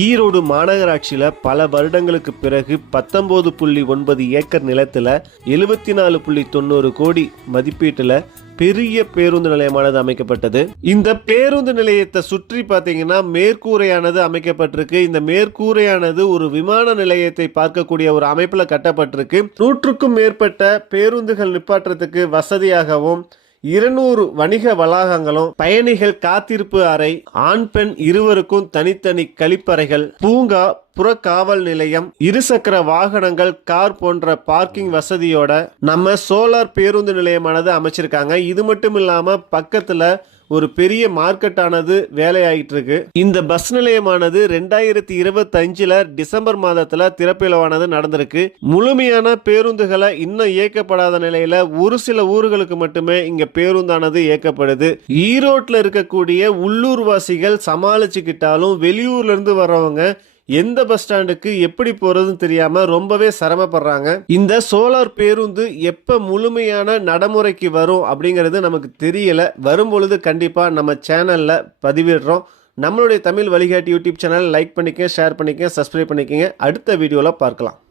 ஈரோடு மாநகராட்சியில பல வருடங்களுக்கு பிறகு பத்தொன்பது புள்ளி ஒன்பது ஏக்கர் நிலத்துல எழுபத்தி நாலு புள்ளி தொண்ணூறு கோடி மதிப்பீட்டுல பெரிய பேருந்து நிலையமானது அமைக்கப்பட்டது. இந்த பேருந்து நிலையத்தை சுற்றி பார்த்தீங்கன்னா மேற்கூரையானது அமைக்கப்பட்டிருக்கு. இந்த மேற்கூரையானது ஒரு விமான நிலையத்தை பார்க்கக்கூடிய ஒரு அமைப்புல கட்டப்பட்டிருக்கு. நூற்றுக்கும் மேற்பட்ட பேருந்துகள் நிப்பாட்டுறதுக்கு வசதியாகவும் இருநூறு வணிக வளாகங்களும் பயணிகள் காத்திருப்பு அறை ஆண் பெண் இருவருக்கும் தனித்தனி கழிப்பறைகள் பூங்கா புறக்காவல் நிலையம் இருசக்கர வாகனங்கள் கார் போன்ற பார்க்கிங் வசதியோட நம்ம சோலார் பேருந்து நிலையமானது அமைச்சிருக்காங்க. இது மட்டும் இல்லாம பக்கத்துல ஒரு பெரிய மார்க்கெட்டானது வேலையாகிட்டு இருக்கு இந்த பஸ் நிலையமானது ரெண்டாயிரத்தி இருபத்தி அஞ்சுல டிசம்பர் மாதத்துல திறப்பிலவானது நடந்திருக்கு. முழுமையான பேருந்துகளை இன்னும் இயக்கப்படாத நிலையில ஒரு சில ஊர்களுக்கு மட்டுமே இங்க பேருந்தானது இயக்கப்படுது. ஈரோட்ல இருக்கக்கூடிய உள்ளூர்வாசிகள் சமாளிச்சுக்கிட்டாலும் வெளியூர்ல இருந்து வர்றவங்க எந்த பஸ் ஸ்டாண்டுக்கு எப்படி போறதுன்னு தெரியாம ரொம்பவே சிரமப்படுறாங்க. இந்த சோலார் பேருந்து எப்ப முழுமையான நடைமுறைக்கு வரும் அப்படிங்கிறது நமக்கு தெரியல. வரும் பொழுது கண்டிப்பா நம்ம சேனல்ல பதிவிடுறோம். நம்மளுடைய Tamil Vazhikatti YouTube channel like பண்ணிக்க ஷேர் பண்ணிக்க சப்ஸ்கிரைப் பண்ணிக்கங்க. அடுத்த வீடியோவில் பார்க்கலாம்.